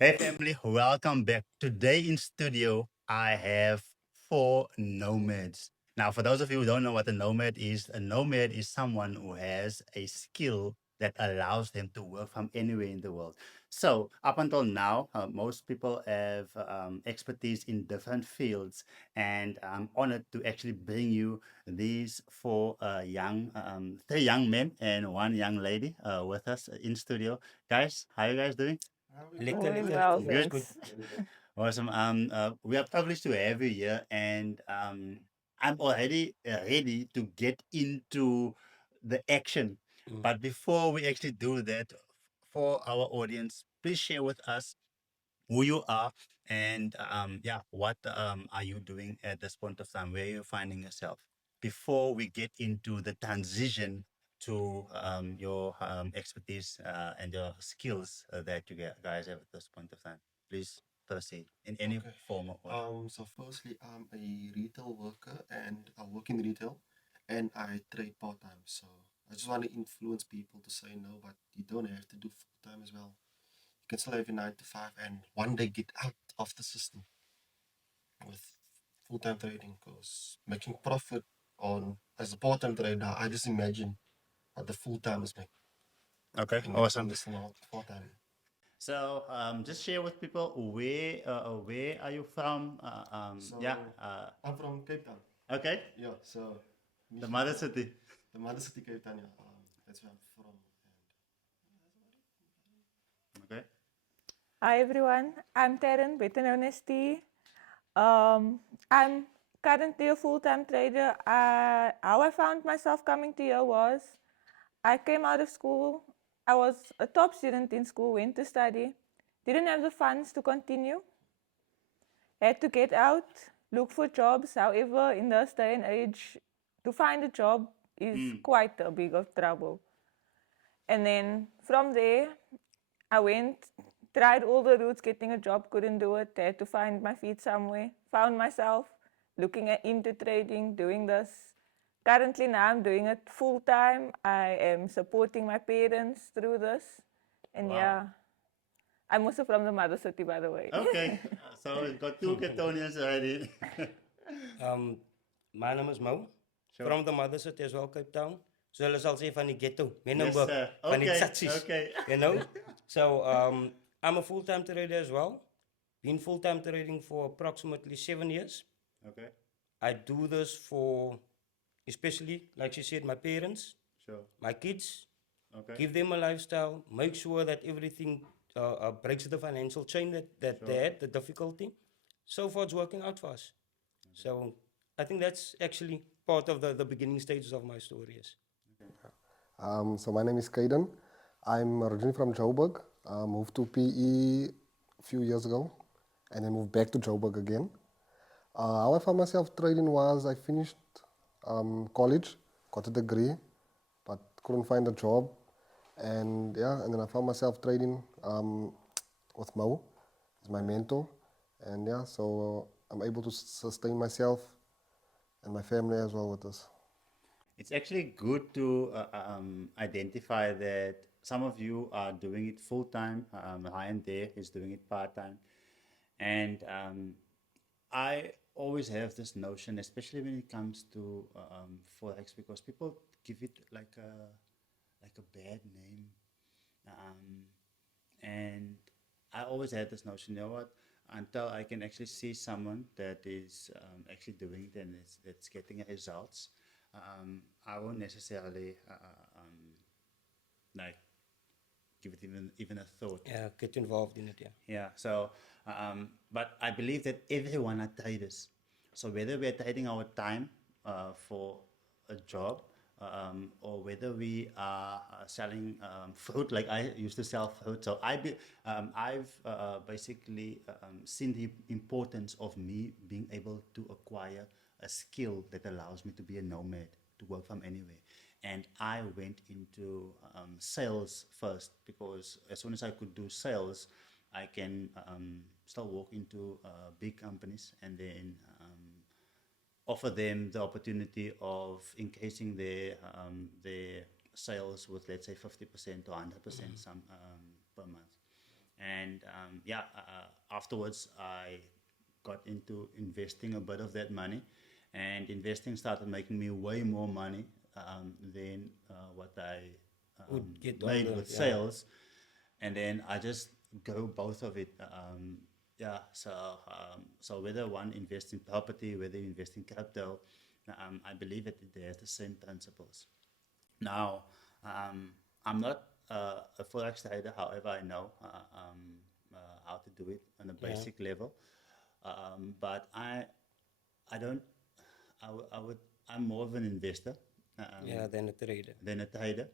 Hey family, welcome back. Today in studio, I have four nomads. Now, for those of you who don't know what a nomad is someone who has a skill that allows them to work from anywhere in the world. So, up until now, most people have expertise in different fields, and I'm honored to actually bring you these four three young men and one young lady with us in studio. Guys, how are you guys doing? Liquor, Doing liquor. well, It's Good. good. thanks. Awesome. We are privileged to have you here, and I'm already ready to get into the action. Mm. But before we actually do that, for our audience, please share with us who you are and yeah, what are you doing at this point of time? Where are you finding yourself? Before we get into the transition to your expertise and your skills that you guys have at this point of time, please proceed in any Okay. form of order. So firstly, I'm a retail worker and I work in retail and I trade part-time. So I just want to influence people to say no, but you don't have to do full-time as well. You can still have your 9 to 5 and one day get out of the system with full-time trading because making profit on as a part-time trader, I just imagine what the full-timers make. You Okay, can awesome. understand what full-time. So just share with people where are you from? Yeah. So I'm from Cape Town. Okay. Yeah, so The initially mother from city. the mother city Cape Town, yeah. That's where I'm from. Okay. Hi everyone, I'm Taryn, better known as T. I'm currently a full-time trader. How I found myself coming to here was I came out of school. I was a top student in school, went to study, didn't have the funds to continue, had to get out, look for jobs. However, in this day and age, to find a job is Mm. quite a big of trouble. And then from there, I went, tried all the routes, getting a job, couldn't do it, had to find my feet somewhere, found myself looking into trading, doing this. Currently, now I'm doing it full time. I am supporting my parents through this. And Wow. yeah, I'm also from the mother city, by the way. Okay, so we've got two Catonians already. um, my name is Mo, Sure. from the mother city as well, Cape Town. So hulle sal sê van die ghetto, Yes, Menenberg, sir. van die Okay, tsatsies, okay. you know. So I'm a full-time trader as well. Been full-time trading for approximately 7 years. Okay, I do this for, especially, like she said, my parents, sure. my kids, Okay, give them a lifestyle, make sure that everything breaks the financial chain that they sure. had, the difficulty. So far, it's working out for us. So I think that's actually part of the beginning stages of my story. Yes. Okay. So my name is Kaiden. I'm originally from Joburg. Moved to PE a few years ago, and then moved back to Joburg again. How I found myself trading was I finished college, got a degree, but couldn't find a job, and yeah, and then I found myself trading with Mo, he's my mentor, and yeah, so I'm able to sustain myself and my family as well with this. It's actually good to identify that some of you are doing it full time. Ryan there is doing it part time. And I always have this notion, especially when it comes to Forex, because people give it like a bad name. Um, and I always had this notion, you know what? Until I can actually see someone that is actually doing it and that's getting results, I won't necessarily like give it even a thought. Yeah, get involved in it. Yeah. Yeah. So, but I believe that everyone are traders. So whether we are trading our time for a job, or whether we are selling fruit, like I used to sell fruit. So I've basically seen the importance of me being able to acquire a skill that allows me to be a nomad, to work from anywhere. And I went into sales first because as soon as I could do sales, I can still walk into big companies and then offer them the opportunity of increasing their sales with, let's say, 50% or 100% some per month. And afterwards I got into investing a bit of that money, and investing started making me way more money than what I Would get on made the, with yeah. sales. And then I just go both of it. So whether one invests in property, whether you invest in crypto, I believe that they have the same principles. Now, I'm not a forex trader. However, I know how to do it on a Yeah. basic level. But I don't. I would. I'm more of an investor Yeah, then a trader. than a trader.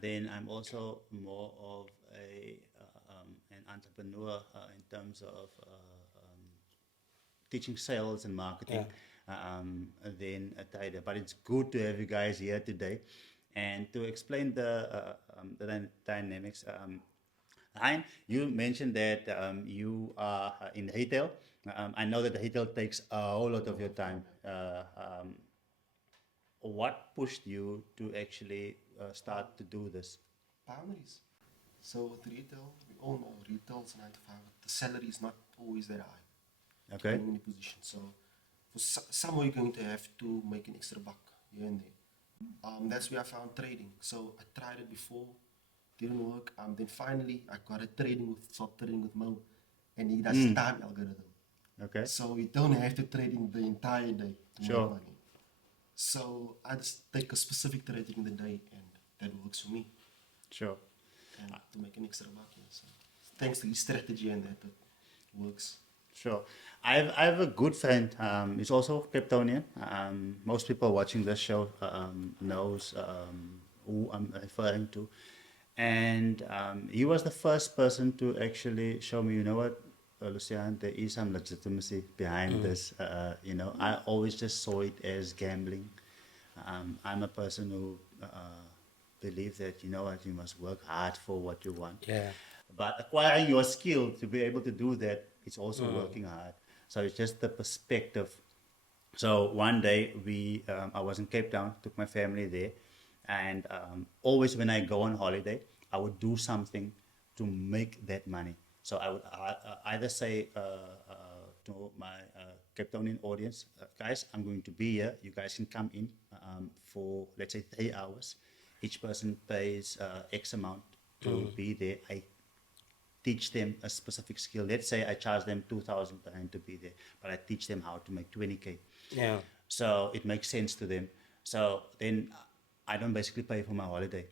Then I'm also more of an entrepreneur in terms of teaching sales and marketing than a trader. But it's good to have you guys here today and to explain the dynamics. Hein, you mentioned that you are in retail. I know that retail takes a whole lot of your time. What pushed you to actually start to do this? Boundaries. So with retail, we all know retail's 9 to 5. The salary is not always that high. Okay. Depending on the position. So for somewhere you're going to have to make an extra buck here and there. That's where I found trading. So I tried it before, didn't work. Then finally I got a start trading with Mo, and he does time algorithm. Okay. So you don't have to trade in the entire day to Sure. make money. So I just take a specific trade in the day, and that works for me, Sure. and to make an extra buck. Yeah. So thanks to his strategy and that works. Sure. I have a good friend. He's also Kryptonian. Most people watching this show knows who I'm referring to. And he was the first person to actually show me, you know what, Lucian, there is some legitimacy behind this. I always just saw it as gambling. I'm a person who believes that, you know what, you must work hard for what you want. Yeah. But acquiring your skill to be able to do that, it's also working hard. So it's just the perspective. So one day I was in Cape Town, took my family there, and always when I go on holiday, I would do something to make that money. So I would either say to my Cape Townian audience, guys, I'm going to be here. You guys can come in for, let's say, 3 hours. Each person pays X amount to be there. I teach them a specific skill. Let's say I charge them 2,000 rand to be there, but I teach them how to make 20K. Yeah. So it makes sense to them. So then I don't basically pay for my holiday.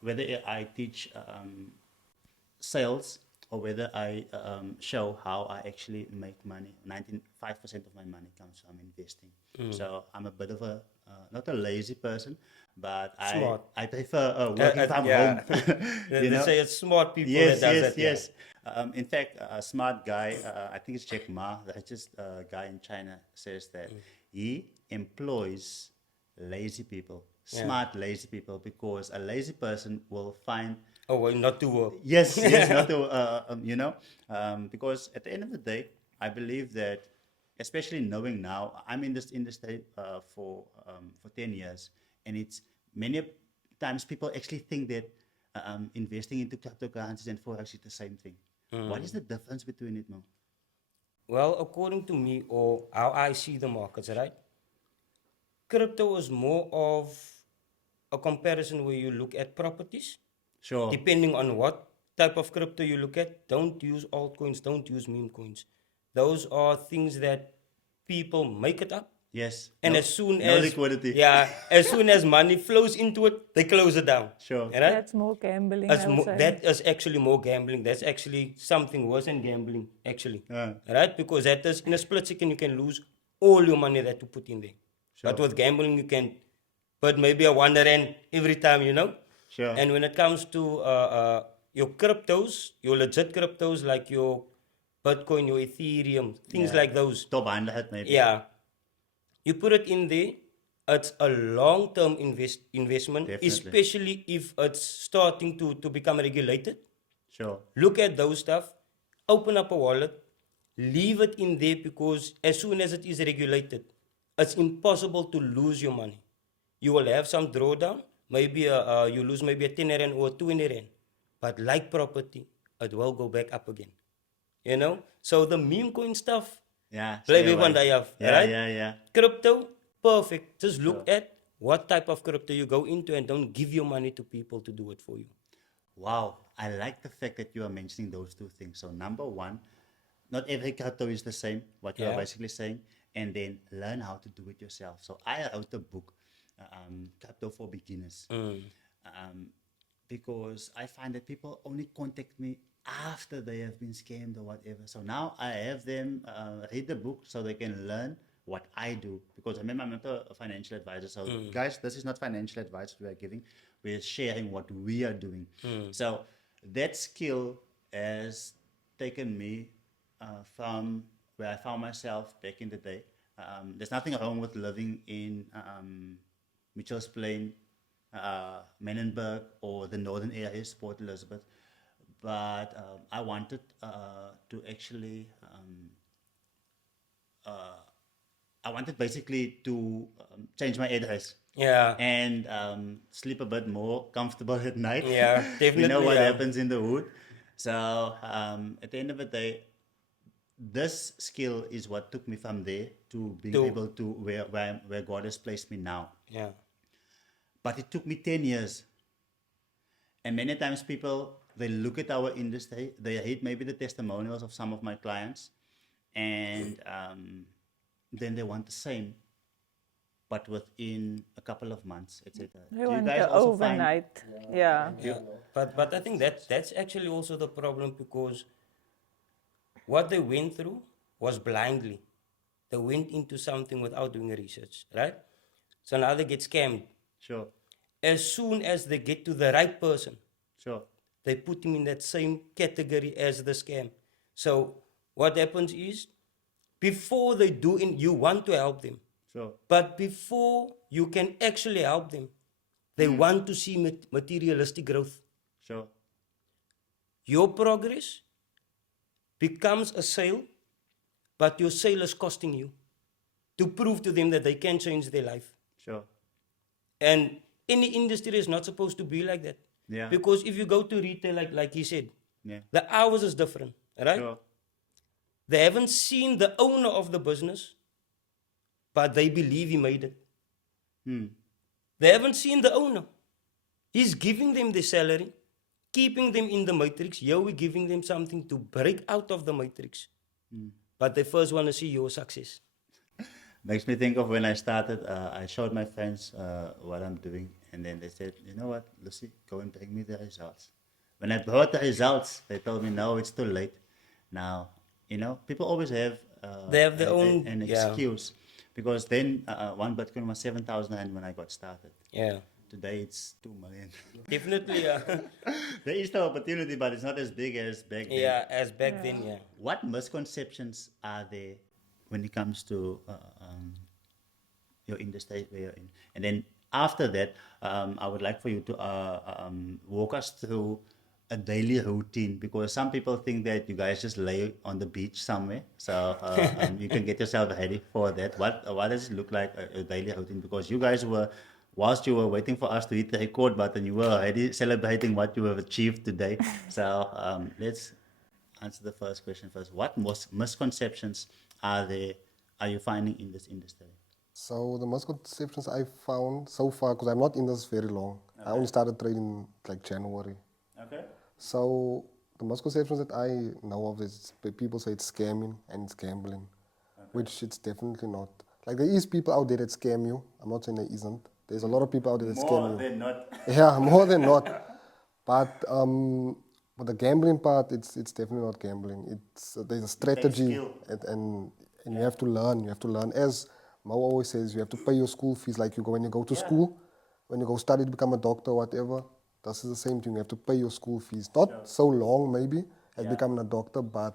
Whether I teach sales or whether I show how I actually make money. 95% of my money comes from investing. So I'm a bit of a, not a lazy person, but Smart. I prefer working from yeah. home. They say it's smart people Yes, that does yes, that. yeah. yes. In fact, a smart guy, I think it's Jack Ma, the richest guy in China, says that he employs lazy people, smart lazy people, because a lazy person will find Oh, well, not to work. yes, not to, because at the end of the day, I believe that, especially knowing now, I'm in this industry for 10 years, and it's many times people actually think that investing into cryptocurrencies and forex is the same thing. What is the difference between it, Mo? Well, according to me, or how I see the markets, right? Crypto is more of a comparison where you look at properties. Sure. Depending on what type of crypto you look at, don't use altcoins, don't use meme coins. Those are things that people make it up. Yes. And No- as soon no as liquidity. yeah, as soon as money flows into it, they close it down. Sure. Right? That's more gambling, I would say. That is actually more gambling. That's actually something worse than gambling, actually. Yeah. Right? Because that is in a split second you can lose all your money that you put in there. But with gambling you can put maybe a 1 rand every time, you know. Sure. And when it comes to your cryptos, your legit cryptos like your Bitcoin, your Ethereum, things like those. Top 100 maybe. Yeah. You put it in there, it's a long-term investment, Definitely. especially if it's starting to become regulated. Sure. Look at those stuff, open up a wallet, leave it in there, because as soon as it is regulated, it's impossible to lose your money. You will have some drawdown, maybe you lose maybe a 10 rand or a 20 rand. but like property, it will go back up again. You know? So the meme coin stuff, Yeah, play stay with one away. day have, Yeah, right? yeah, yeah. Crypto, perfect. Just look Sure. at what type of crypto you go into and don't give your money to people to do it for you. Wow, I like the fact that you are mentioning those two things. So number one, not every crypto is the same, what you are Yeah. basically saying, and then learn how to do it yourself. So I wrote a book, Crypto for Beginners, um, because I find that people only contact me after they have been scammed or whatever. So now I have them read the book so they can learn what I do. Because remember, I'm not a financial advisor. So guys, this is not financial advice we are giving. We're sharing what we are doing. So that skill has taken me from where I found myself back in the day. There's nothing wrong with living in Mitchell's Plain, Menenberg, or the northern areas, Port Elizabeth. But I wanted to actually, I wanted basically to change my address Yeah. and sleep a bit more comfortable at night. Yeah, We know definitely, what yeah. happens in the hood. So at the end of the day, this skill is what took me from there to being To- able to where God has placed me now. Yeah. But it took me 10 years. And many times people, they look at our industry, they read maybe the testimonials of some of my clients, and then they want the same, but within a couple of months, etc. They want the overnight. Yeah. Yeah. But I think that's actually also the problem, because what they went through was blindly. They went into something without doing research, right? So now they get scammed. Sure, As soon as they get to the right person, sure, they put him in that same category as the scam. So what happens is, before they do it, you want to help them. sure, But before you can actually help them, they want to see materialistic growth. sure, Your progress becomes a sale, but your sale is costing you to prove to them that they can change their life. sure. And any industry is not supposed to be like that. Yeah. Because if you go to retail, like he said, Yeah, the hours is different, right? sure, They haven't seen the owner of the business, but they believe he made it. They haven't seen the owner. He's giving them the salary, keeping them in the matrix. Here we're giving them something to break out of the matrix. But they first want to see your success. Makes me think of when I started. I showed my friends what I'm doing, and then they said, "You know what, Lucy, go and bring me the results." When I brought the results, they told me, "No, it's too late." Now, people always have They have their own- an yeah. excuse, because then one Bitcoin was 7,000 rand when I got started. Yeah. Today it's 2 million. Definitely, There is the opportunity, but it's not as big as back then. yeah, as back then, yeah. What misconceptions are there when it comes to your industry where you're in? And then after that, I would like for you to walk us through a daily routine, because some people think that you guys just lay on the beach somewhere, so you can get yourself ready for that. What does it look like, a daily routine? Because you guys were, whilst you were waiting for us to hit the record button, you were already celebrating what you have achieved today. So let's answer the first question first. What misconceptions are you finding in this industry? So the misconceptions I found so far, because I'm not in this very long, I only started trading like January. Okay. So the misconceptions that I know of is people say it's scamming and it's gambling, which it's definitely not. Like there is people out there that scam you. I'm not saying there isn't. There's a lot of people out there that scam More you. than not. Yeah, more than not. But the gambling part, it's definitely not gambling. It's there's a strategy, skill. and you have to learn. You have to learn. As Mo always says, you have to pay your school fees. Like when you go to school, when you go study to become a doctor or whatever, this is the same thing. You have to pay your school fees. Not so long, maybe, as becoming a doctor, but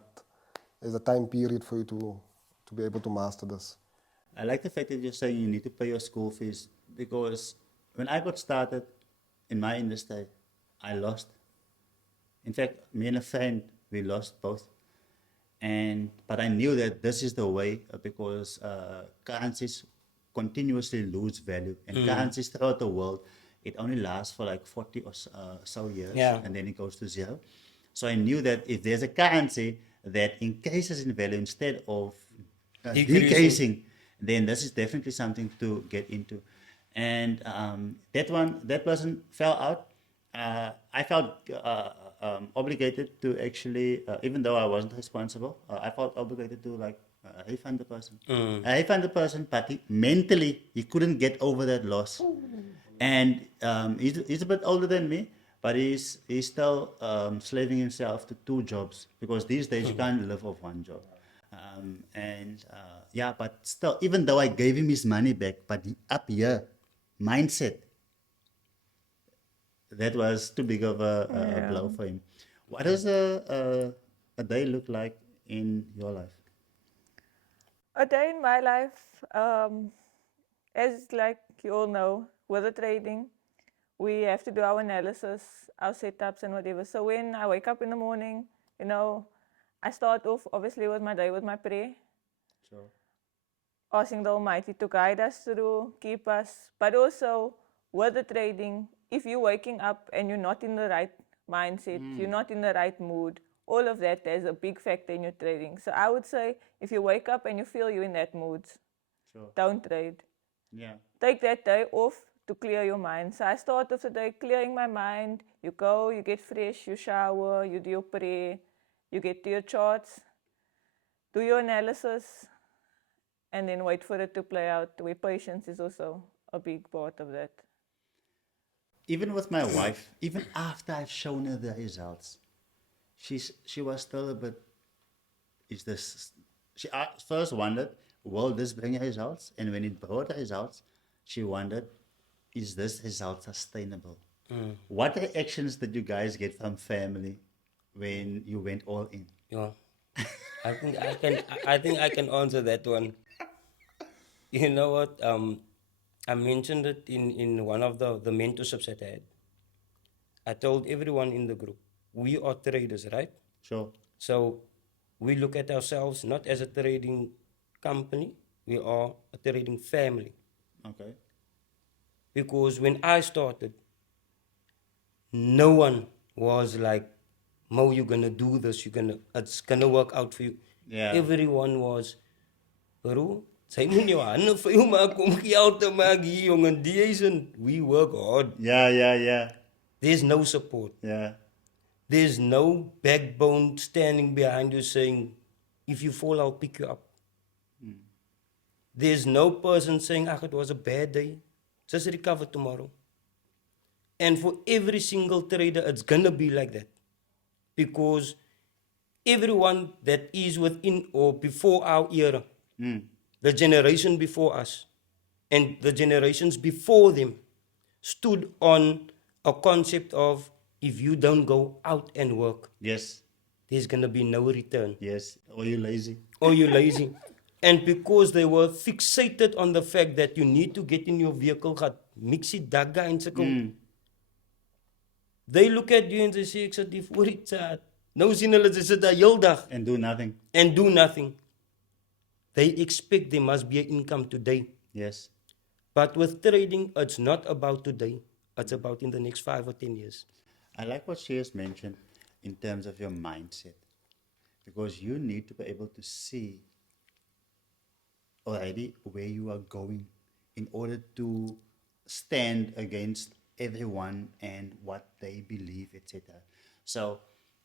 there's a time period for you to be able to master this. I like the fact that you're saying you need to pay your school fees, because when I got started in my industry, I lost. In fact, me and a friend, we lost both. But I knew that this is the way, because currencies continuously lose value, and currencies throughout the world it only lasts for like 40 or so years, Yeah. and then it goes to zero. So I knew that if there's a currency that increases in value instead of Decreasing. decreasing, then this is definitely something to get into. And that person fell out. I felt obligated to actually, even though I wasn't responsible, I felt obligated to like refund the person. I refund the person, but mentally he couldn't get over that loss. And he's a bit older than me, but he's still slaving himself to two jobs because these days you can't live off one job. Yeah, but still, even though I gave him his money back, but the up here mindset, that was too big of a blow for him. What does a day look like in your life? A day in my life, as like you all know, with the trading, we have to do our analysis, our setups, and whatever. So when I wake up in the morning, you know, I start off obviously with my day with my prayer, Sure. asking the Almighty to guide us through, keep us, but also with the trading, if you're waking up and you're not in the right mindset, you're not in the right mood, all of that is a big factor in your trading. So I would say if you wake up and you feel you're in that mood, Sure. don't trade. Yeah. Take that day off to clear your mind. So I start off the day clearing my mind. You go, you get fresh, you shower, you do your prayer, you get to your charts, do your analysis, and then wait for it to play out. Where patience is also a big part of that. Even with my wife, even after I've shown her the results, she was still a bit. Is this? She first wondered, will this bring results? And when it brought results, she wondered, is this result sustainable? What reactions did you guys get from family when you went all in? Yeah. I think I can answer that one. You know what? I mentioned it in one of the mentorships that I had. I told everyone in the group, we are traders, right? Sure. So we look at ourselves not as a trading company, we are a trading family. Okay. Because when I started, no one was like, Mo, you're gonna do this, it's gonna work out for you. Yeah. Everyone was, bro, sy moet jou hande vir jou maak om geld te maak hier, jongen. We work hard. Yeah. There's no support. Yeah. There's no backbone standing behind you saying, if you fall, I'll pick you up. There's no person saying, it was a bad day. Just recover tomorrow. And for every single trader, it's gonna be like that. Because everyone that is within or before our era, the generation before us, and the generations before them, stood on a concept of if you don't go out and work, Yes. there's gonna be no return. Yes. Or you lazy? Or you're lazy. And because they were fixated on the fact that you need to get in your vehicle, mix it daga and sukkel. They look at you and they say, ek sit hier voor die chat. Nou sien hulle sy sit daar heel dag And do nothing. and do nothing. They expect there must be an income today. Yes. But with trading, it's not about today. It's about in the next 5 or 10 years. I like what she has mentioned in terms of your mindset, because you need to be able to see already where you are going in order to stand against everyone and what they believe, etc. So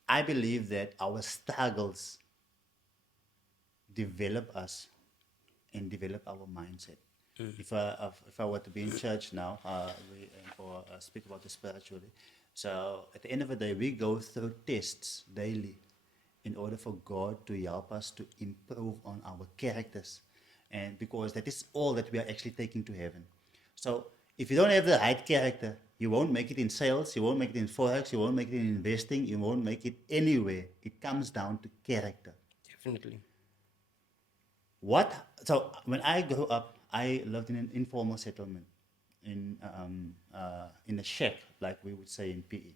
I believe that our struggles develop us and develop our mindset. If I were to be in church now, or speak about it spiritually, so at the end of the day, we go through tests daily in order for God to help us to improve on our characters, and because that is all that we are actually taking to heaven. So if you don't have the right character, you won't make it in sales, you won't make it in Forex, you won't make it in investing, you won't make it anywhere. It comes down to character. Definitely. So when I grew up, I lived in an informal settlement in a shack, like we would say in PE.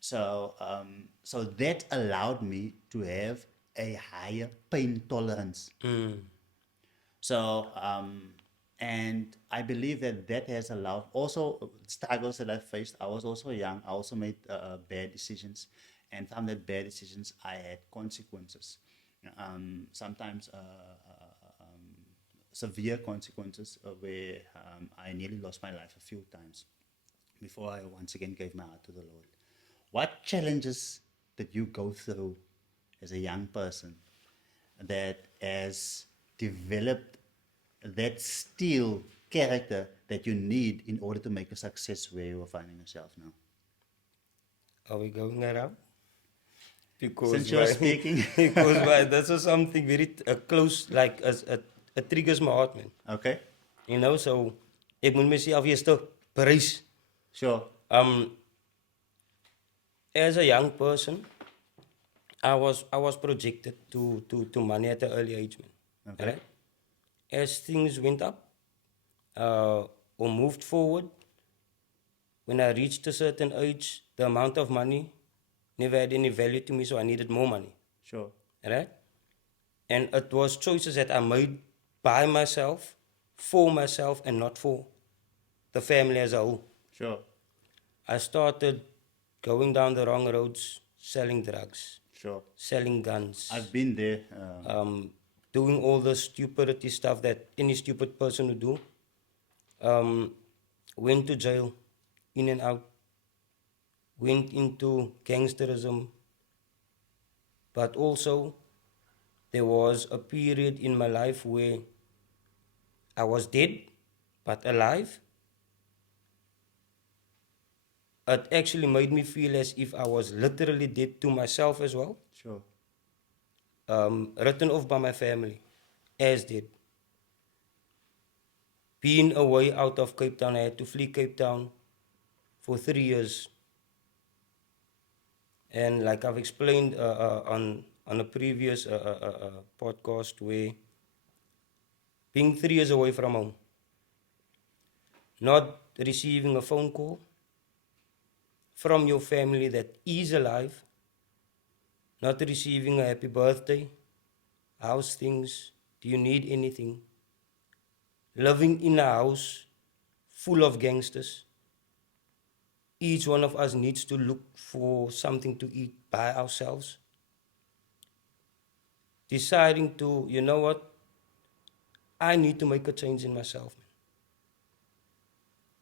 So so that allowed me to have a higher pain tolerance. So And I believe that that has allowed also struggles that I faced. I was also young. I also made bad decisions, and from the bad decisions, I had consequences. Sometimes severe consequences where I nearly lost my life a few times before I once again gave my heart to the Lord. What challenges did you go through as a young person that has developed that steel character that you need in order to make a success where you are finding yourself now? Are we going around? Because Since you're speaking. because why, this is something very close, like it triggers my heart, man. Okay, You know, so ik moet mezelf eerst bereis. sure. As a young person, I was projected to money at an early age, man. Okay. Right? As things went up or moved forward, when I reached a certain age, the amount of money never had any value to me, so I needed more money. Sure. Right? And it was choices that I made by myself, for myself, and not for the family as a whole. Sure. I started going down the wrong roads, selling drugs, Sure. selling guns, I've been there. doing all the stupidity stuff that any stupid person would do. Went to jail, in and out, went into gangsterism, but also there was a period in my life where I was dead but alive. It actually made me feel as if I was literally dead to myself as well. Sure. Written off by my family as dead. Being away out of Cape Town, I had to flee Cape Town for 3 years. And like I've explained on a previous podcast, where being 3 years away from home, not receiving a phone call from your family that is alive, not receiving a happy birthday, how's things, do you need anything, living in a house full of gangsters. Each one of us needs to look for something to eat by ourselves. Deciding to, you know what, I need to make a change in myself.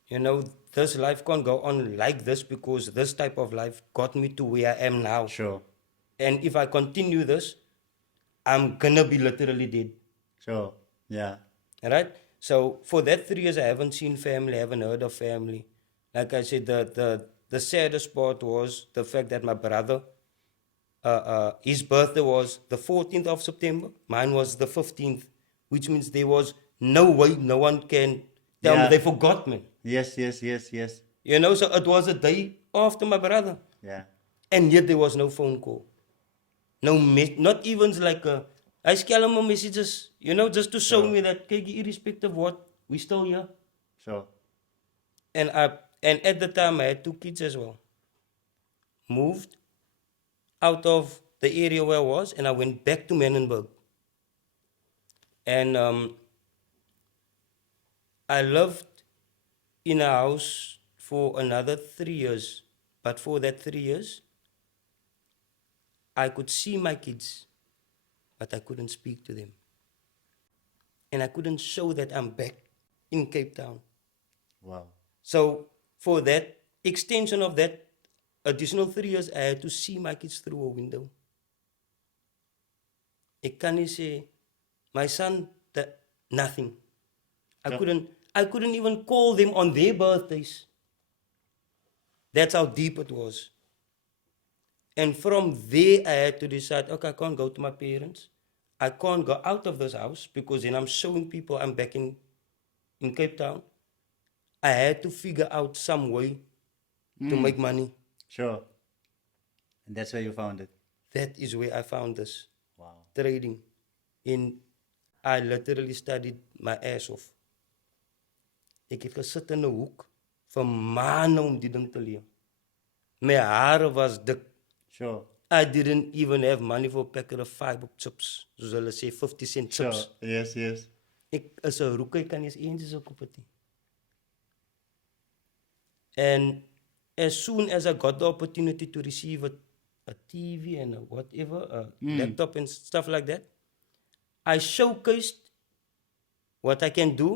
You know, this life can't go on like this because this type of life got me to where I am now. Sure. And if I continue this, I'm gonna be literally dead. Sure. Yeah. Right? So for that 3 years, I haven't seen family, I haven't heard of family. Like I said, the saddest part was the fact that my brother, his birthday was the 14th of September. Mine was the 15th, which means there was no way no one can tell me Yeah. they forgot me. Yes, yes, yes, yes. You know, so it was a day after my brother. Yeah. And yet there was no phone call. No, not even like I scale him messages, you know, just to show me that, irrespective of what, we still here. Sure. And at the time I had 2 kids as well. Moved out of the area where I was, and I went back to Menenberg. And I lived in a house for another 3 years. But for that 3 years, I could see my kids, but I couldn't speak to them. And I couldn't show that I'm back in Cape Town. Wow. So for that extension of that additional 3 years, I had to see my kids through a window. Ek kan nie sê, my son, nothing. I couldn't even call them on their birthdays. That's how deep it was. And from there, I had to decide, okay, I can't go to my parents. I can't go out of this house because then I'm showing people I'm back in Cape Town. I had to figure out some way to make money. Sure. And that's where you found it. That is where I found this. Wow. Trading. I literally studied my ass off. Ek het gesit in 'n hoek vir maande om die ding te leer. My hare was dik. Sure. I didn't even have money for a packet of fiber chips. Soos hulle sê, 50-cent chips. Sure. Yes, yes. ek is 'n roekie, kan nie eens eentjies 'n koppie tee. And as soon as I got the opportunity to receive a TV and a whatever, a laptop and stuff like that, I showcased what I can do,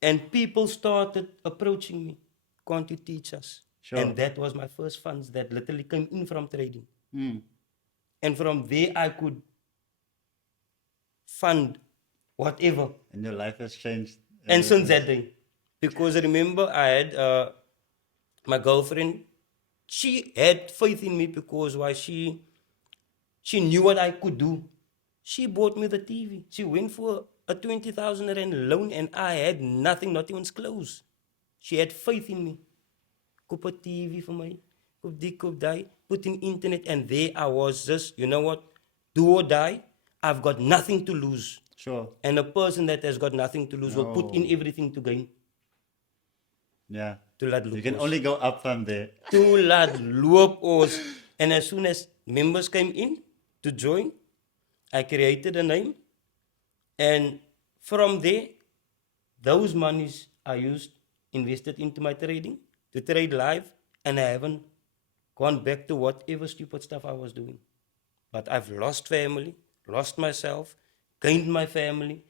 and people started approaching me. Can't you teach us? Sure. And that was my first funds that literally came in from trading. Mm. And from there, I could fund whatever. And your life has changed. And since that day, because I remember I had my girlfriend, she had faith in me because why she knew what I could do. She bought me the TV. She went for a 20,000 rand loan and I had nothing, not even clothes. She had faith in me. Koop 'n TV for my, koop die, koop die, put in internet, and there I was just, you know what, do or die. I've got nothing to lose. Sure. And a person that has got nothing to lose will put in everything to gain. Yeah. To laat You loop can ons. only go up from there. To laat loop ons. And as soon as members came in to join, I created a name. And from there, those monies I used, invested into my trading, to trade live, and I haven't gone back to whatever stupid stuff I was doing. But I've lost family, lost myself, gained my family,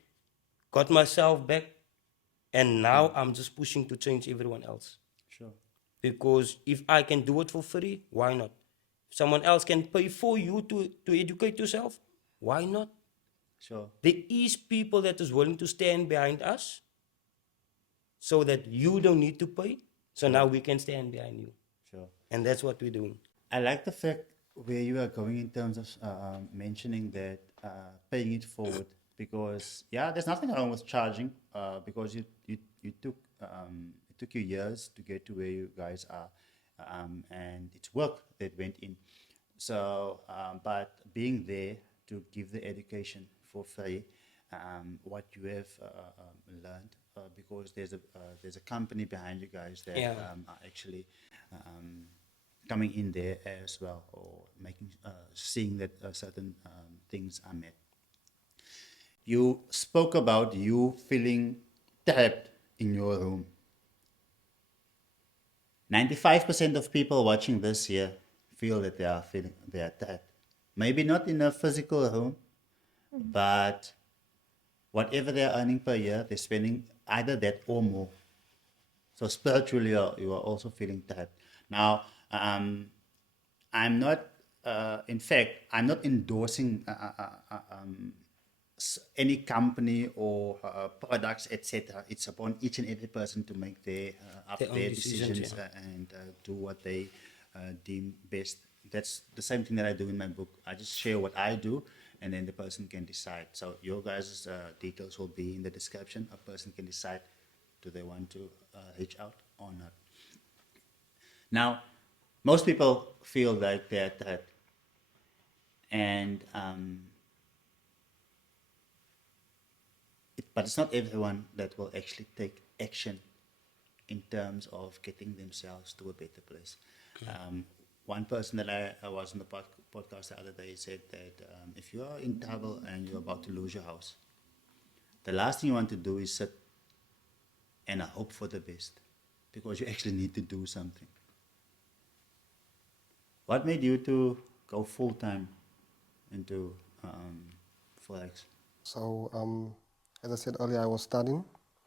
got myself back, and now I'm just pushing to change everyone else. Sure. Because if I can do it for free, why not? If someone else can pay for you to educate yourself, why not? Sure. There is people that is willing to stand behind us so that you don't need to pay. So now we can stand behind you. Sure. And that's what we're doing. I like the fact where you are going in terms of mentioning that paying it forward, because there's nothing wrong with charging because you took it took you years to get to where you guys are, and it's work that went in. So, but being there to give the education for free, what you have learned, because there's a company behind you guys that are actually coming in there as well, or making seeing that certain things are met. You spoke about you feeling trapped in your room. 95% of people watching this here feel that they are trapped. Maybe not in a physical room, but whatever they're earning per year, they're spending either that or more. So spiritually, you are also feeling trapped. Now, I'm not, in fact, I'm not endorsing any company or products, etc. It's upon each and every person to make their Their own decisions, and do what they deem best. That's the same thing that I do in my book. I just share what I do, and then the person can decide. So your guys' details will be in the description. A person can decide, do they want to reach out or not. Now, most people feel like they're trapped, and but it's not everyone that will actually take action in terms of getting themselves to a better place. One person that I was on the podcast the other day said that if you are in trouble and you're about to lose your house, the last thing you want to do is sit and hope for the best, because you actually need to do something. What made you to go full time into Forex? So, as I said earlier, I was studying.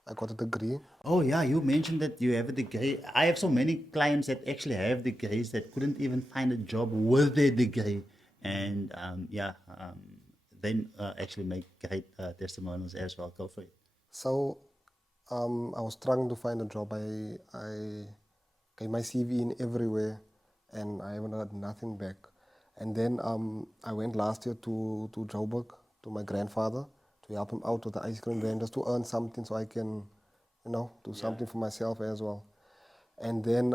I got a degree. Oh yeah, you mentioned that you have a degree. I have so many clients that actually have degrees that couldn't even find a job with their degree, and then actually make great testimonials as well. Go for it. So, I was trying to find a job. I got my CV in everywhere, and I haven't had nothing back. And then I went last year to Joburg to my grandfather to help him out with the ice cream vendors to earn something so I can, do something for myself as well. And then,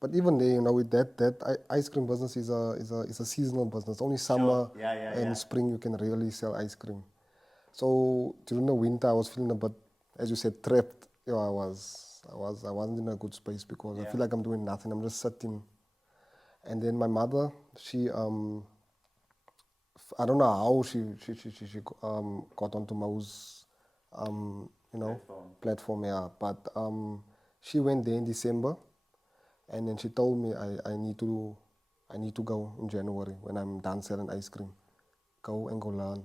but even there, with that ice cream business is a seasonal business. Only summer and spring you can really sell ice cream. So during the winter, I was feeling a bit, as you said, trapped. I wasn't in a good space because I feel like I'm doing nothing. I'm just sitting. And then my mother, she I don't know how she got onto Mau's platform, yeah. But she went there in December, and then she told me I need to go in January when I'm done selling ice cream. Go and go learn.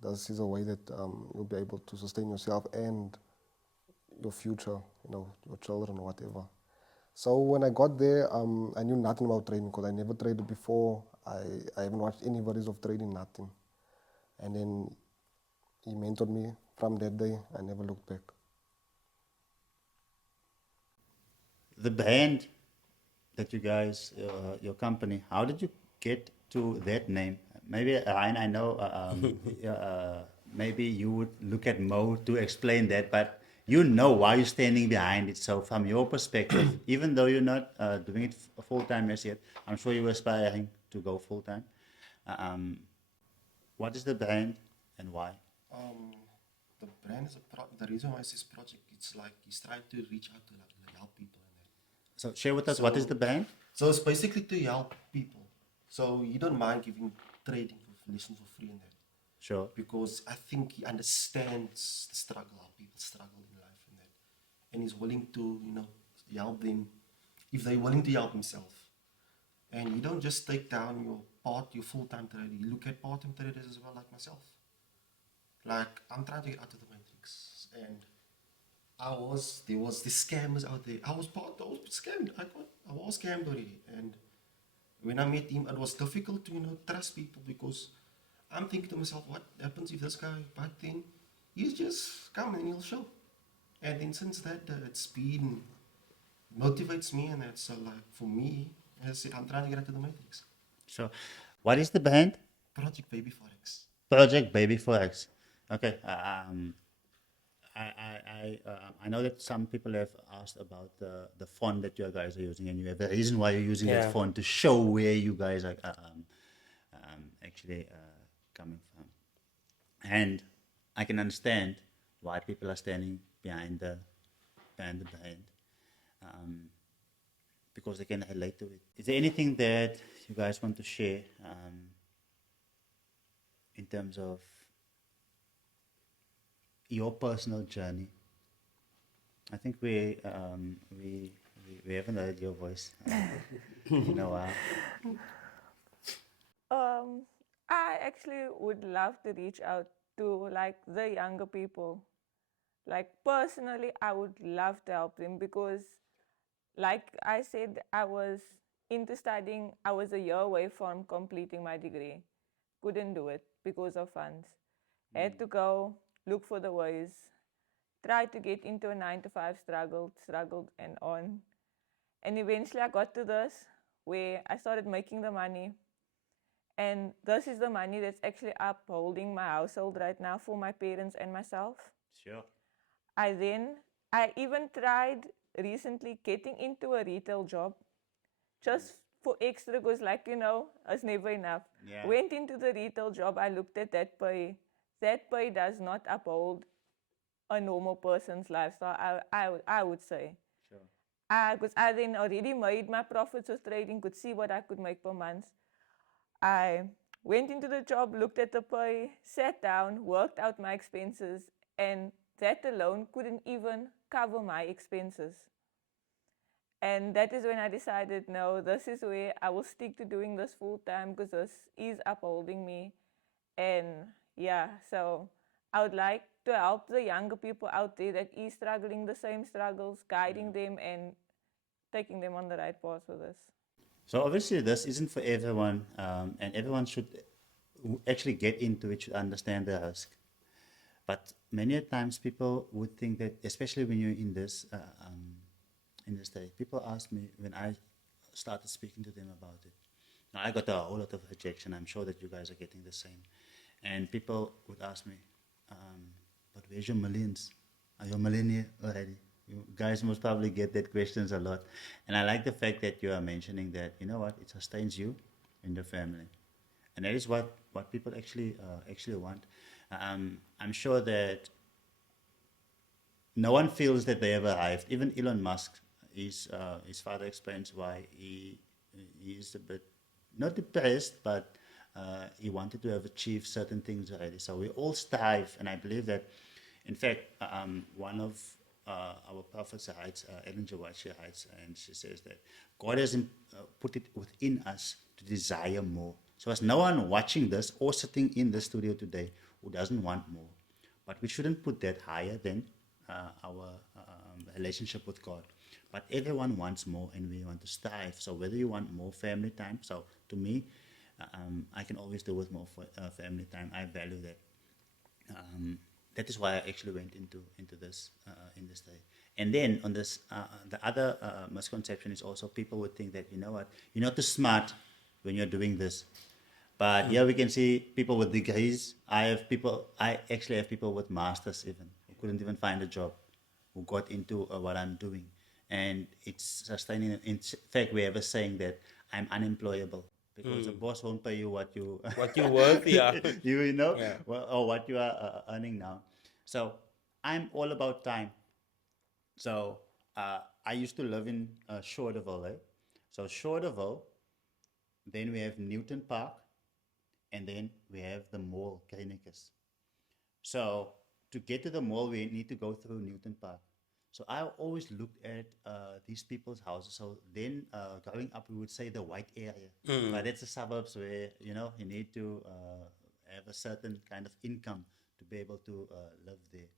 This is a way that you'll be able to sustain yourself and your future, your children or whatever. So when I got there, I knew nothing about trading because I never traded before. I haven't watched any videos of trading, nothing. And then he mentored me. From that day, I never looked back. The brand that you guys, your company, how did you get to that name? Maybe Ryan, I know maybe you would look at Mo to explain that, but you know why you're standing behind it. So from your perspective, even though you're not doing it full time as yet, I'm sure you're aspiring to go full time. Um, what is the brand and why? The brand is the reason why it's this project. It's like he's trying to reach out to like help people and that. So share with us what is So- the brand? So it's basically to help people. So you don't mind giving trading for lessons for free and that. Sure. Because I think he understands the struggle, how people struggle in life and that. And he's willing to, help them if they're willing to help himself. And you don't just take down your full-time trader. You look at part-time traders as well, like myself. Like, I'm trying to get out of the matrix. And there was these scammers out there. I was scammed. I was scammed already. And when I met him, it was difficult to, trust people because I'm thinking to myself, what happens if this guy, but then he's just come and he'll show. And then since that, it's been, motivates me, and it's like, for me, as I said, I'm trying to get out of the matrix. Sure. What is the brand? Project Baby Forex. Project Baby Forex. Okay. I know that some people have asked about the font that you guys are using, and you have a reason why you're using Yeah. that font to show where you guys are actually coming from. And I can understand why people are standing behind the brand, because they can relate to it. Is there anything that you guys want to share in terms of your personal journey? I think we haven't heard your voice in a while. I actually would love to reach out to like the younger people. Like personally, I would love to help them because, like I said, I was into studying. I was a year away from completing my degree. Couldn't do it because of funds. Had to go look for the ways. Tried to get into a 9 to 5, struggled and on. And eventually I got to this where I started making the money. And this is the money that's actually upholding my household right now for my parents and myself. Sure. I even tried recently getting into a retail job just for extra because, like, it's never enough. Yeah. Went into the retail job, I looked at that pay. That pay does not uphold a normal person's lifestyle, I would say. Sure. Because I then already made my profits with trading, could see what I could make per month. I went into the job, looked at the pay, sat down, worked out my expenses, and that alone couldn't even cover my expenses. And that is when I decided, no, this is where I will stick to doing this full time because this is upholding me. And yeah, so I would like to help the younger people out there that is struggling the same struggles, guiding them and taking them on the right path for this. So obviously this isn't for everyone, and everyone should actually get into it, should understand the risk. But many a times people would think that, especially when you're in this stage, people ask me when I started speaking to them about it. Now, I got a whole lot of rejection. I'm sure that you guys are getting the same. And people would ask me, but where's your millions? Are you a millionaire already? You guys most probably get that questions a lot. And I like the fact that you are mentioning that, you know what, it sustains you and your family. And that is what people actually want. I'm sure that no one feels that they have arrived. Even Elon Musk, his father explains why he is a bit, not depressed, but he wanted to have achieved certain things already. So we all strive, and I believe that, in fact, one of our prophets writes, Ellen G. White, she writes, and she says that God has put it within us to desire more. So there's no one watching this or sitting in the studio today who doesn't want more. But we shouldn't put that higher than our relationship with God. But everyone wants more, and we want to strive. So whether you want more family time, so to me, I can always do with more family time. I value that. That is why I actually went into this industry. And then on this, the other misconception is also people would think that, you know what, you're not too smart when you're doing this. But here we can see people with degrees. I actually have people with masters even who couldn't even find a job, who got into what I'm doing, and it's sustaining. In fact, we have a saying that I'm unemployable because the boss won't pay you what you worth, yeah. you know, Yeah. or what you are earning now. So I'm all about time. So I used to live in Shorterville, right? So Shorterville, then we have Newton Park, and then we have the mall, Kleinekus. So to get to the mall, we need to go through Newton Park. So I always looked at these people's houses. So then growing up, we would say the white area. But that's the suburbs where, you know, you need to have a certain kind of income to be able to live there.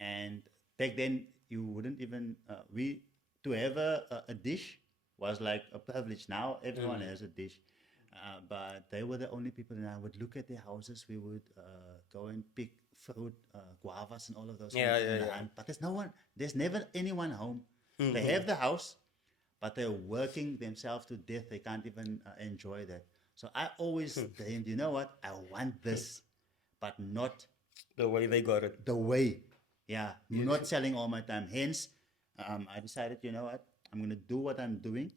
And back then, you wouldn't even, to have a dish was like a privilege. Now everyone has a dish. But they were the only people, and I would look at their houses. We would go and pick fruit, guavas, and all of those. Yeah, things in yeah, the yeah. hand. But there's never anyone home. They have the house, but they're working themselves to death. They can't even enjoy that. So I always dreamed, you know what? I want this, but not The way they got it. the way. Yeah, not selling all my time. Hence, I decided, you know what? I'm going to do what I'm doing.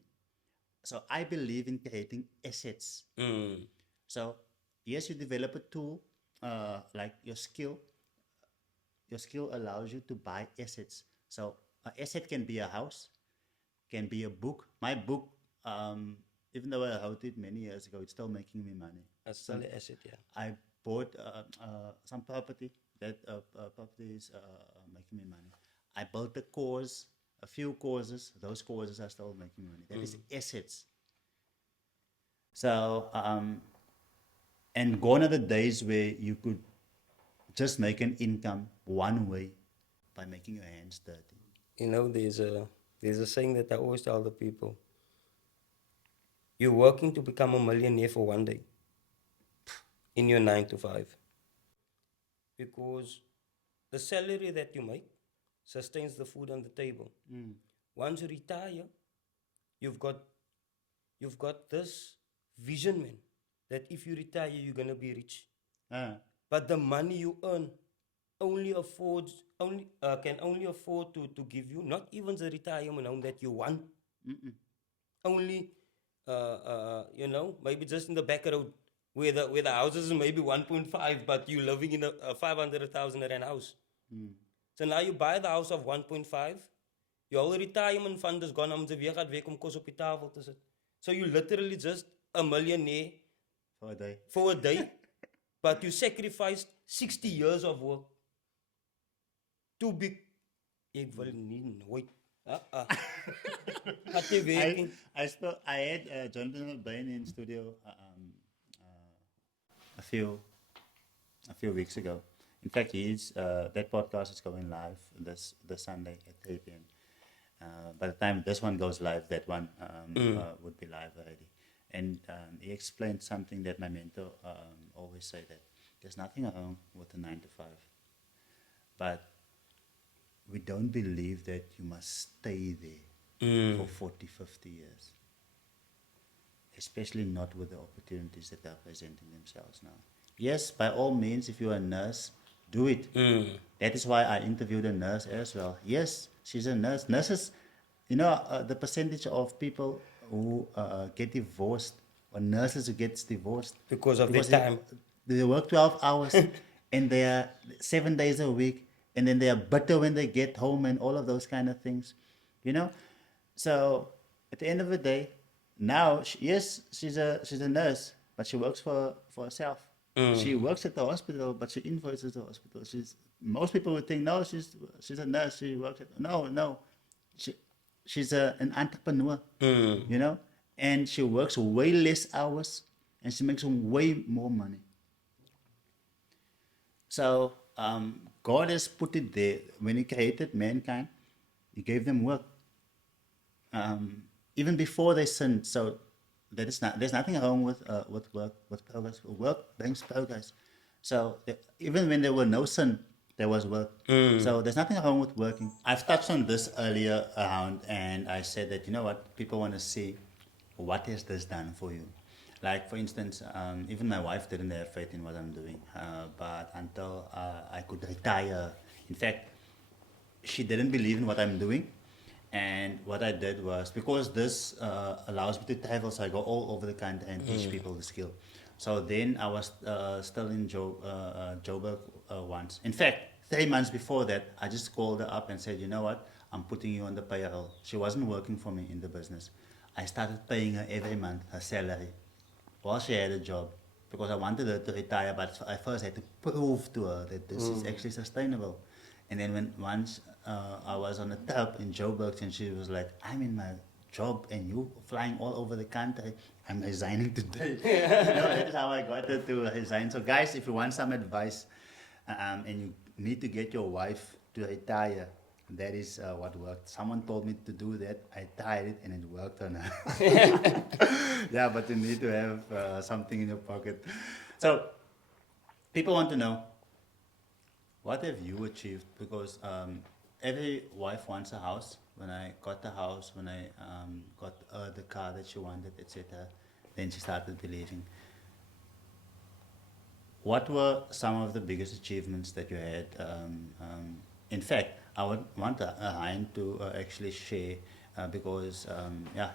So I believe in creating assets. So yes, you develop a tool like your skill. Your skill allows you to buy assets. So an asset can be a house, can be a book. My book, even though I wrote it many years ago, it's still making me money. That's still the asset, yeah. I bought some property. That property is making me money. I built a course, a few courses. Those courses are still making money. That is assets. So, and gone are the days where you could just make an income one way by making your hands dirty. You know, there's a saying that I always tell the people. You're working to become a millionaire for one day in your 9 to 5. Because the salary that you make sustains the food on the table. Once you retire, you've got this vision, man, that if you retire, you're gonna be rich. But the money you earn can only afford to give you not even the retirement home that you want. Only you know, maybe just in the back road where the houses is maybe 1.5, but you living in a 500,000 rand house. So now you buy the house of 1.5, your whole retirement fund is gone, om ze weer gaat werk om kos op die tafel te sit. So you literally just a millionaire for a day, but you sacrificed 60 years of work to be. Ek wil nie nooit. Gaat jy werking? I had Jonathan Bain in studio a few weeks ago. In fact, that podcast is going live this Sunday at 3 p.m. By the time this one goes live, that one would be live already. And he explained something that my mentor always say, that there's nothing wrong with a 9 to 5, but we don't believe that you must stay there for 40, 50 years. Especially not with the opportunities that are presenting themselves now. Yes, by all means, if you're a nurse, do it. That is why I interviewed a nurse as well. Yes, she's a nurse. Nurses, you know, the percentage of people who get divorced, or nurses who gets divorced Because of their time. They work 12 hours and they are 7 days a week, and then they are bitter when they get home and all of those kind of things, you know. So at the end of the day, now yes, she's a nurse, but she works for herself. She works at the hospital, but she invoices the hospital. Most people would think, no, she's a nurse. She works at no, she's an entrepreneur, you know, and she works way less hours, and she makes way more money. So God has put it there. When He created mankind, He gave them work. Even before they sinned. So there's nothing wrong with work, with progress. Work brings progress. So even when there were no sin, there was work. So there's nothing wrong with working. I've touched on this earlier around, and I said that, you know what, people want to see what has this done for you. Like, for instance, even my wife didn't have faith in what I'm doing, but until I could retire, in fact, she didn't believe in what I'm doing. And what I did was, because this allows me to travel, so I go all over the country and teach people the skill. So then I was still in Joburg once. In fact, 3 months before that, I just called her up and said, you know what, I'm putting you on the payroll. She wasn't working for me in the business. I started paying her every month her salary while she had a job, because I wanted her to retire, but I first had to prove to her that this is actually sustainable. And then once I was on a trip in Joburg, and she was like, I'm in my job and you flying all over the country, I'm resigning today. That is how I got her to resign. So guys, if you want some advice and you need to get your wife to retire, that is what worked. Someone told me to do that. I tried it and it worked on her. Yeah, but you need to have something in your pocket. So people want to know, what have you achieved? Because every wife wants a house. When I got the house, when I got the car that she wanted, etc., then she started believing. What were some of the biggest achievements that you had? In fact, I would want Ryan to actually share because,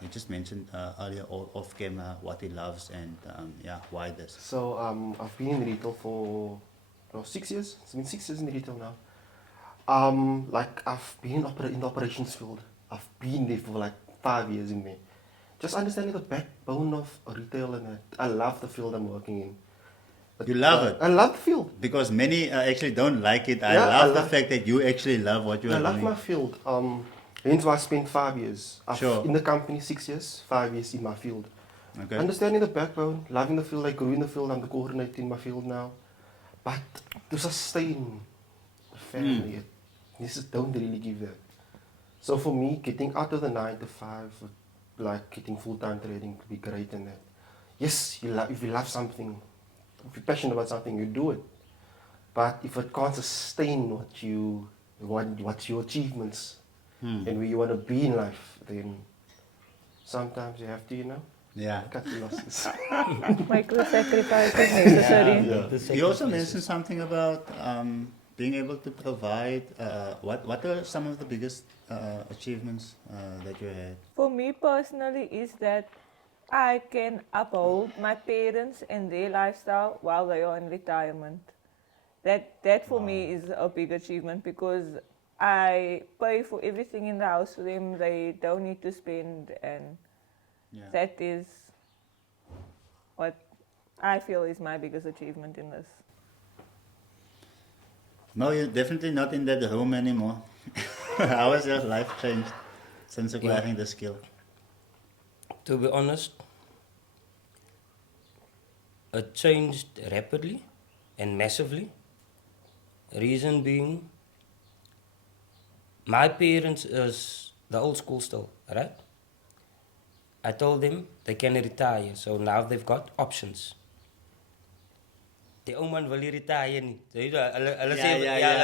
he just mentioned earlier off camera what he loves and why this. So I've been in retail for 6 years. It's been 6 years in retail now. Like I've been in the operations field. I've been there for like 5 years in there. Just understanding the backbone of retail, and I love the field I'm working in. You love it? I love the field. Because many actually don't like it. I Yeah, love the fact that you actually love what you are I love doing. my field. Hence why I spent 5 years. Sure. In the company 6 years, 5 years in my field. Okay. Understanding the backbone, loving the field, I grew in the field, I'm the coordinator in my field now. But to sustain the family, this don't really give that. So for me, getting out of the 9 to 5, like getting full-time trading would be great in that. Yes, if you love something, if you're passionate about something, you do it. But if it can't sustain what's your achievements and where you want to be in life, then sometimes you have to, cut the losses. Make the sacrifices necessary. You also mentioned something about being able to provide. What are some of the biggest achievements that you had? For me personally, is that I can uphold my parents and their lifestyle while they are in retirement. That for me is a big achievement, because I pay for everything in the house for them. They don't need to spend, and that is what I feel is my biggest achievement in this. No, you're definitely not in that room anymore. How has your life changed since acquiring the skill? To be honest, it changed rapidly and massively. Reason being, my parents is the old school still, right? I told them they can retire, so now they've got options. Die ou man wil nie retire nie. Hulle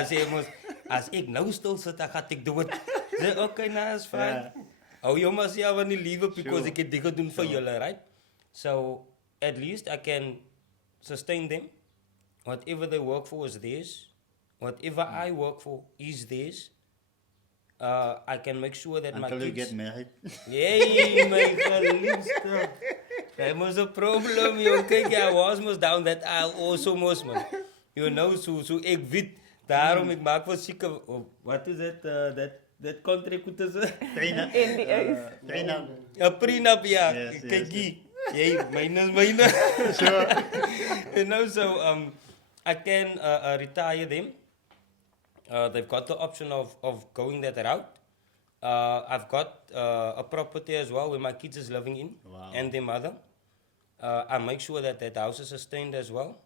sê mos, as ek nou stil sit, ek gaan ek doen dit. Sê okay, nou is fine. Hou jou maar self aan die liewe, because ek het dit gedoen vir julle, right? So at least I can sustain them. Whatever they work for is theirs. Whatever I work for is theirs. I can make sure that Until my you kids... get married. Yay, my geliefde. That was a problem, joh. Kijk, I was mos down that aisle also mos, man. You know, so ek weet, daarom ek maak wel seker, what is that contract, what is it? NDA's. Prenup. A prenup, ja. Yes, Kijk, yes. Yay, minus. Sure. You know, so I can retire them. They've got the option of going that route. I've got a property as well where my kids is living in Wow. and their mother. I make sure that that house is sustained as well.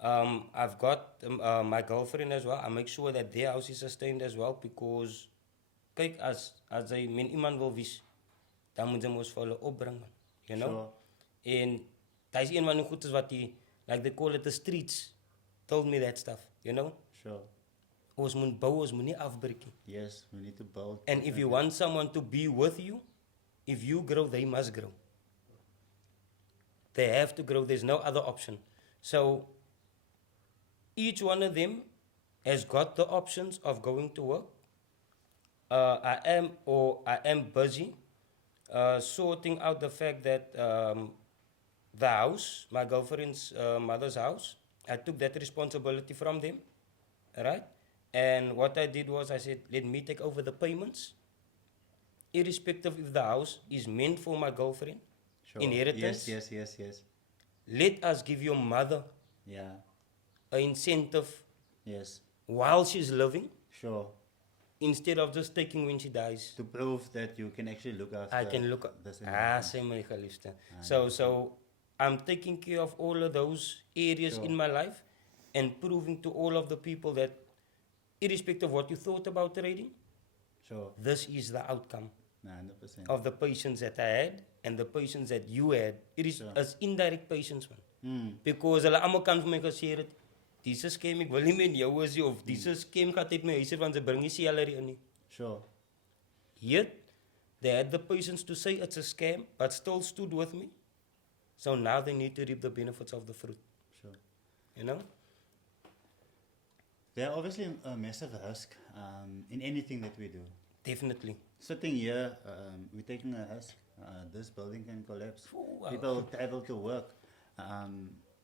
I've got my girlfriend as well. I make sure that their house is sustained as well because, kijk, as jy met iemand wil wees, dan moet jy mos vir hulle opbring, man. You know? Sure. En daar is een van die goedes wat die, like they call it the streets, told me that stuff, you know? Sure. Ons moet bou, ons moet nie afbreek nie. Yes, we need to build. And if you want someone to be with you, if you grow, they must grow. They have to grow. There's no other option. So each one of them has got the options of going to work. I am busy sorting out the fact that the house, my girlfriend's mother's house, I took that responsibility from them, right? And what I did was I said, let me take over the payments, irrespective if the house is meant for my girlfriend, Sure. inheritance. Yes. Let us give your mother Yeah. an incentive Yes. while she's living, Sure. instead of just taking when she dies. To prove that you can actually look after. I can look this sê my geliefde. So I'm taking care of all of those areas Sure. in my life and proving to all of the people that irrespective of what you thought about trading, Sure. this is the outcome 100%. of the patience that I had and the patience that you had. It is Sure. as indirect patience, man. Mm. Because hulle almal kan vir my gesê het, dis 'n scam, ek wil nie met jou is nie, of dis 'n scam gaan uit my huis uit want ze bring nie salary in nie. Sure. Yet, they had the patience to say it's a scam, but still stood with me. So now they need to reap the benefits of the fruit, Sure. you know? There are obviously a massive risk in anything that we do. Definitely. Sitting here, we're taking a risk. This building can collapse. Wow. People travel to work.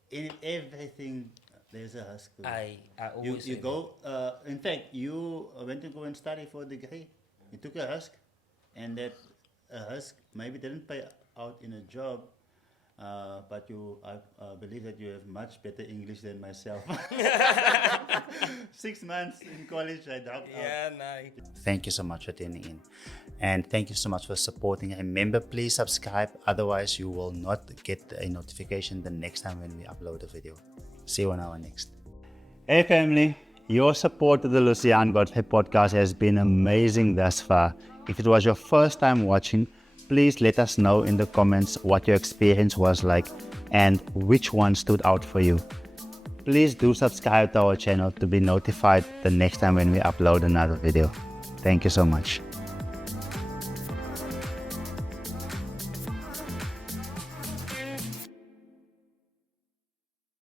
In everything, there's a risk. to it. I You, always you say go, in fact, you went to go and study for a degree. You took a risk, and that risk maybe didn't pay out in a job, but I believe that you have much better English than myself. 6 months in college, I dropped that. out. Yeah, nice. Thank you so much for tuning in. And thank you so much for supporting. Remember, please subscribe. Otherwise, you will not get a notification the next time when we upload a video. See you on our next. Hey family, your support of the Lucian Godfrey podcast has been amazing thus far. If it was your first time watching, please let us know in the comments what your experience was like and which one stood out for you. Please do subscribe to our channel to be notified the next time when we upload another video. Thank you so much.